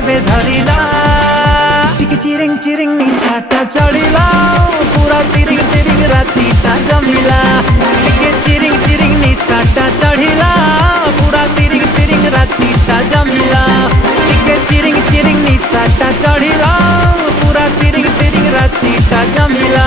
धरिला टिके चिरिंग चिरिंग निसाटा चढ़िला पूरा तिरिंग तिरिंग रातीटा जमिला टिके चिरिंग चिरिंग निसाटा चढ़िला पूरा तिरिंग तिरिंग रातीटा जमिला टिके चिरिंग चिरिंग निसाटा चढ़िला पूरा तिरिंग तिरिंग रातीटा जमिला।